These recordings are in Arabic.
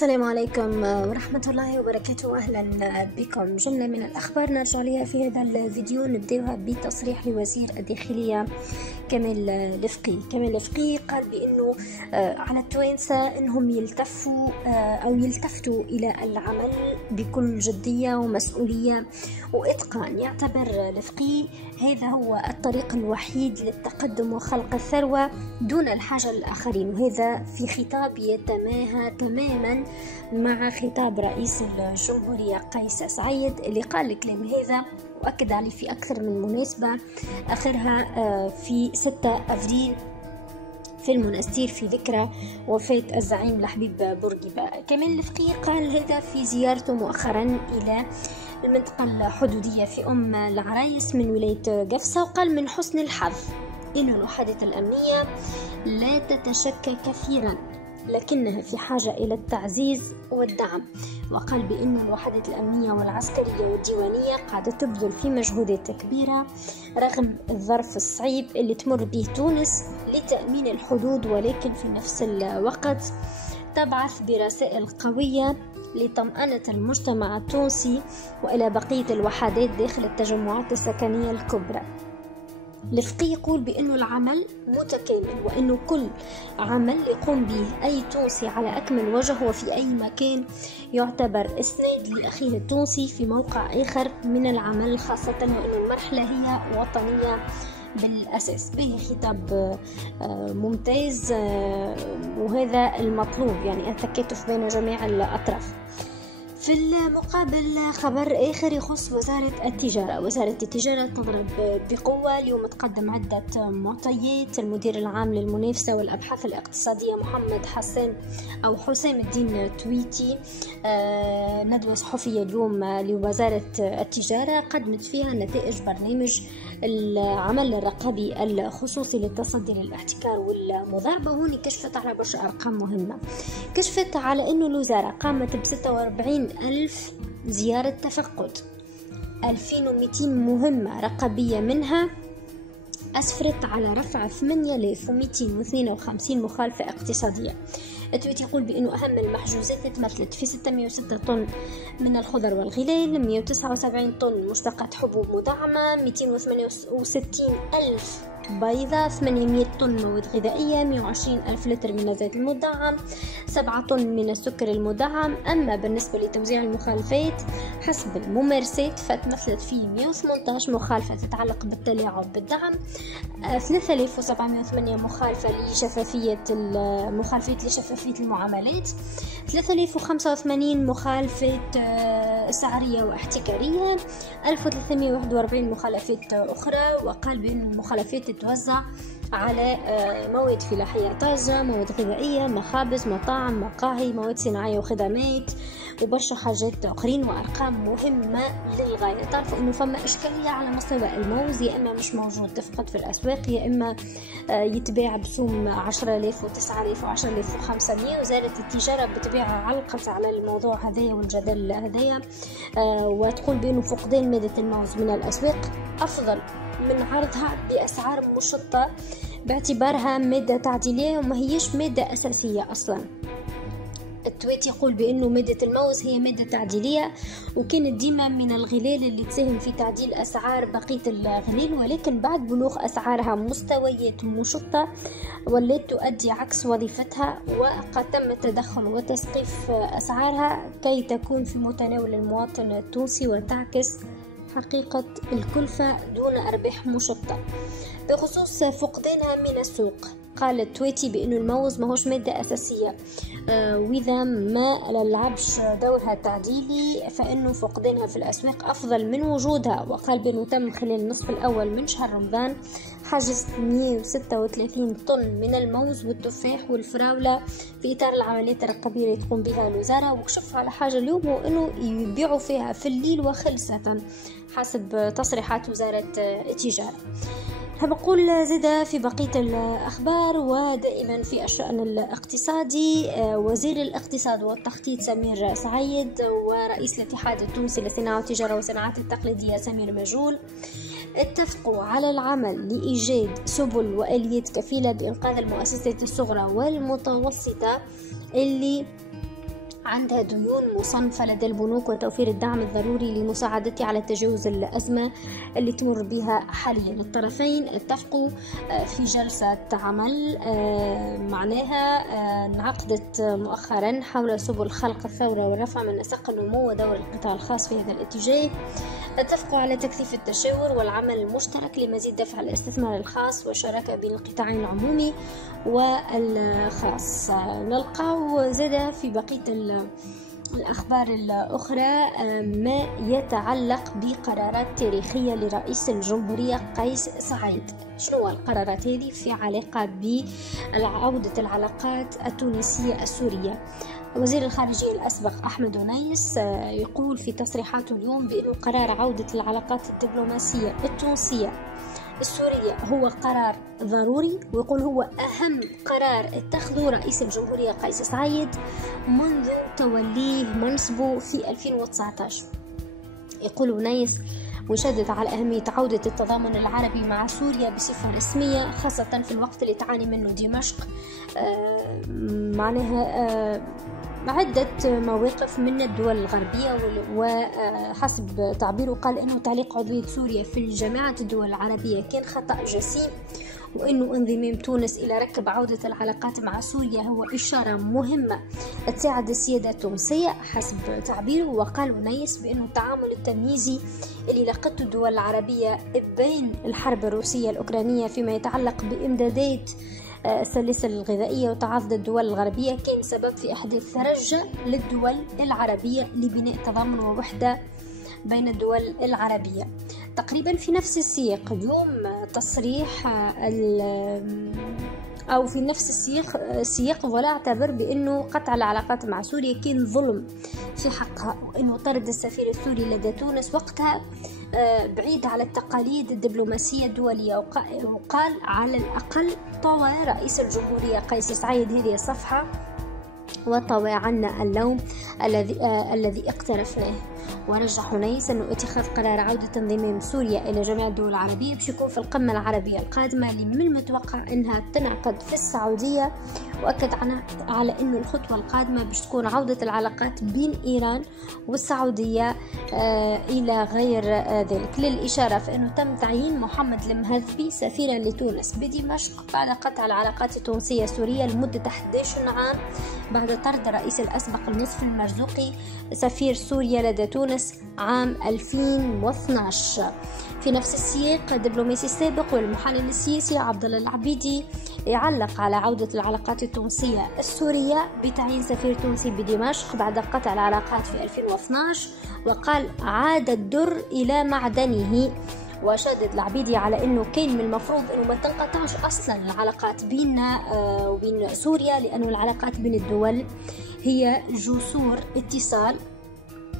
السلام عليكم ورحمة الله وبركاته. أهلا بكم. جملة من الأخبار نرجع لها في هذا الفيديو. نبدأها بتصريح لوزير الداخلية كمال الفقي قال بأنه على التوانسة أنهم يلتفتوا إلى العمل بكل جدية ومسؤولية وإتقان. يعتبر الفقي هذا هو الطريق الوحيد للتقدم وخلق الثروة دون الحاجة للآخرين، وهذا في خطاب يتماهى تماما مع خطاب رئيس الجمهورية قيس سعيد اللي قال الكلام هذا وأكد عليه في أكثر من مناسبة، آخرها في 6 أفريل في المنستير في ذكرى وفاة الزعيم لحبيب بورقيبة. كمان الفقي قال هذا في زيارته مؤخرا إلى المنطقة الحدودية في العرايس من ولاية قفصة، وقال من حسن الحظ أن الوحدات الأمنية لا تتشكل كثيرا لكنها في حاجة إلى التعزيز والدعم، وقال بأن الوحدات الأمنية والعسكرية والديوانية قاعدة تبذل في مجهودات كبيرة رغم الظرف الصعيب اللي تمر به تونس لتأمين الحدود، ولكن في نفس الوقت تبعث برسائل قوية لطمأنة المجتمع التونسي وإلى بقية الوحدات داخل التجمعات السكنية الكبرى. الفقي يقول بأنه العمل متكامل وأنه كل عمل يقوم به أي تونسي على أكمل وجه وفي أي مكان يعتبر إسناد لأخيه التونسي في موقع آخر من العمل، خاصة وأن المرحلة هي وطنية بالأساس. به خطاب ممتاز وهذا المطلوب، يعني التكاتف بين جميع الأطراف. في المقابل خبر آخر يخص وزارة التجارة. وزارة التجارة تضرب بقوة. اليوم تقدم عدة معطيات المدير العام للمنافسة والأبحاث الاقتصادية محمد حسام الدين تويتي ندوة صحفية اليوم لوزارة التجارة قدمت فيها نتائج برنامج العمل الرقابي الخصوصي للتصدي للاحتكار والمضاربة. هون كشفت على برشا أرقام مهمة. كشفت على أنه الوزارة قامت ب46,000 زيارة تفقد، 2200 مهمة رقابية منها أسفرت على رفع 8252 مخالفة اقتصادية. التويت يقول بأنه أهم المحجوزات تمثلت في 606 طن من الخضر والغلال، 179 طن مشتقات حبوب مدعمة، 268 ألف بيضة، 800 طن مواد غذائية، 120 ألف لتر من الزيت المدعم، 7 طن من السكر المدعم. أما بالنسبة لتوزيع المخالفات حسب الممارسات فتمثلت فيه 118 مخالفة تتعلق بالتلاعب بالدعم، 3708 مخالفة مخالفات لشفافية المعاملات، 3085 مخالفة سعرية واحتكارية، 1341 مخالفات أخرى. وقال بأن المخالفات تتوزع على مواد فلاحية طازجة، مواد غذائية، مخابز، مطاعم، مقاهي، مواد صناعية وخدمات وبرشا حاجات أخرين، وأرقام مهمة للغاية. تعرفوا أنه فما إشكالية على مستوى الموز، يا إما مش موجود تفقد في الأسواق، يا إما يتباع بسوم 10,000 و9,000 و10,000 و500. وزارة التجارة بطبيعة علقت على الموضوع هذايا والجدل هذايا، وتقول بأنه فقدان مادة الموز من الأسواق أفضل من عرضها بأسعار مشطة باعتبارها مادة تعديلية وما هيش مادة أساسية أصلا. التويت يقول بأنه مادة الموز هي مادة تعديلية وكانت ديما من الغلال اللي تساهم في تعديل أسعار بقية الغلال، ولكن بعد بلوغ أسعارها مستويات مشطة ولات تؤدي عكس وظيفتها، وقد تم التدخل وتسقيف أسعارها كي تكون في متناول المواطن التونسي وتعكس حقيقة الكلفة دون أرباح مشطة. بخصوص فقدانها من السوق قال التويتي بأنه الموز ماهوش مادة أساسية، وإذا ما لعبش دورها التعديلي فإنه فقدانها في الأسواق أفضل من وجودها. وقال بأنه تم خلال النصف الأول من شهر رمضان حجز 136 طن من الموز والتفاح والفراولة في إطار العمليات الرقابية اللي تقوم بها الوزارة، وكشف على حاجة اليوم هو أنه يبيعوا فيها في الليل وخلصة حسب تصريحات وزارة التجارة. بقول زيادة في بقية الأخبار ودائما في الشأن الاقتصادي. وزير الاقتصاد والتخطيط سمير سعيد ورئيس الاتحاد التونسي للصناعة والتجارة والصناعات التقليدية سمير مجول اتفقوا على العمل لإيجاد سبل وآليات كفيلة بإنقاذ المؤسسات الصغرى والمتوسطة اللي عندها ديون مصنفة لدى البنوك وتوفير الدعم الضروري لمساعدتها على تجاوز الأزمة اللي تمر بها حاليا. الطرفين اتفقوا في جلسة عمل معناها انعقدت مؤخرا حول سبل خلق الثورة والرفع من نسق النمو ودور القطاع الخاص في هذا الاتجاه. اتفقوا على تكثيف التشاور والعمل المشترك لمزيد دفع الاستثمار الخاص والشراكة بين القطاعين العمومي والخاص. نلقاو زاد في بقية الأخبار الأخرى ما يتعلق بقرارات تاريخية لرئيس الجمهورية قيس سعيد. شنو القرارات هذه؟ في علاقة بعودة العلاقات التونسية السورية. وزير الخارجية الأسبق أحمد نايس يقول في تصريحاته اليوم بأنه قرار عودة العلاقات الدبلوماسية التونسية السورية هو قرار ضروري، ويقول هو أهم قرار اتخذه رئيس الجمهورية قيس سعيد منذ توليه منصبه في 2019. يقول نايس وشدد على أهمية عودة التضامن العربي مع سوريا بصفة رسمية، خاصة في الوقت اللي تعاني منه دمشق معناها عدة مواقف من الدول الغربية. وحسب تعبيره قال إنه تعليق عضوية سوريا في جامعة الدول العربية كان خطأ جسيم، وإنه انضمام تونس إلى ركب عودة العلاقات مع سوريا هو إشارة مهمة تساعد السيادة التونسية حسب تعبيره. وقال نايس بأنه التعامل التمييزي اللي لقته الدول العربية بين الحرب الروسية الأوكرانية فيما يتعلق بإمدادات السلاسل الغذائية وتعاضد الدول الغربية كان سبب في إحداث ترجع للدول العربية لبناء تضامن ووحدة بين الدول العربية. تقريبا في نفس السياق اليوم تصريح أو في نفس السياق ولا اعتبر بأنه قطع العلاقات مع سوريا كان ظلم في حقها، وأنه طرد السفير السوري لدى تونس وقتها بعيد على التقاليد الدبلوماسية الدولية. وقال على الأقل طوى رئيس الجمهورية قيس سعيد هذه الصفحة وطوى عنا اللوم الذي اقترفناه. ورجح نايس أنه اتخاذ قرار عودة انضمام سوريا إلى جميع الدول العربية باش يكون في القمة العربية القادمة اللي من المتوقع أنها تنعقد في السعودية. وأكد على أنه الخطوة القادمة باش تكون عودة العلاقات بين إيران والسعودية إلى غير ذلك. للإشارة فإنه تم تعيين محمد المهذبي سفيرا لتونس بدمشق بعد قطع العلاقات التونسية السورية لمدة 11 عام بعد طرد الرئيس الأسبق المصفي المرزوقي سفير سوريا لدى تونس عام 2012. في نفس السياق الدبلوماسي السابق والمحلل السياسي عبد الله العبيدي يعلق على عودة العلاقات التونسية السورية بتعيين سفير تونسي بدمشق بعد قطع العلاقات في 2012، وقال عاد الدر إلى معدنه. وشدد العبيدي على أنه كان من المفروض أنه ما تنقطعش أصلا العلاقات بيننا وبين سوريا، لأنه العلاقات بين الدول هي جسور اتصال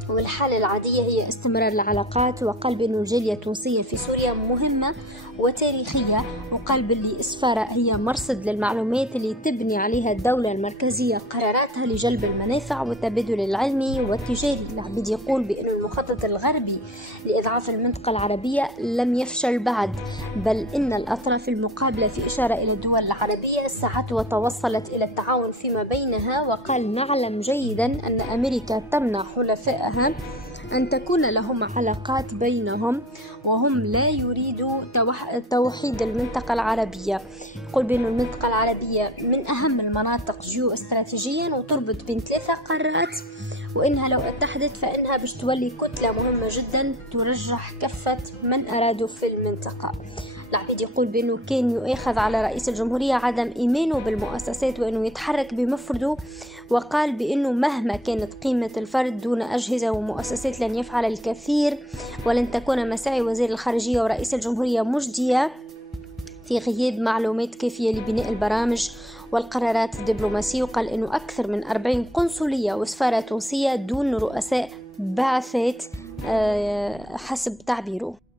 والحالة العادية هي استمرار العلاقات. وقال بأن الجالية التونسية في سوريا مهمة وتاريخية، وقال باللي السفارة هي مرصد للمعلومات اللي تبني عليها الدولة المركزية قراراتها لجلب المنافع والتبادل العلمي والتجاري. العبيد يقول بأن المخطط الغربي لإضعاف المنطقة العربية لم يفشل بعد، بل إن الأطراف المقابلة في إشارة إلى الدول العربية سعت وتوصلت إلى التعاون فيما بينها. وقال نعلم جيدا أن أمريكا تمنع حلفائها أن تكون لهم علاقات بينهم وهم لا يريدوا توحيد المنطقة العربية. يقول بأن المنطقة العربية من أهم المناطق جيو استراتيجيا وتربط بين 3 قارات، وإنها لو اتحدت فإنها باش تولي كتلة مهمة جدا ترجح كفة من أرادوا في المنطقة. العبيد يقول بأنه كان يؤخذ على رئيس الجمهورية عدم إيمانه بالمؤسسات وأنه يتحرك بمفرده، وقال بأنه مهما كانت قيمة الفرد دون أجهزة ومؤسسات لن يفعل الكثير، ولن تكون مساعي وزير الخارجية ورئيس الجمهورية مجدية في غياب معلومات كافية لبناء البرامج والقرارات الدبلوماسية. وقال أنه أكثر من 40 قنصلية وسفارة تونسية دون رؤساء بعثات حسب تعبيره.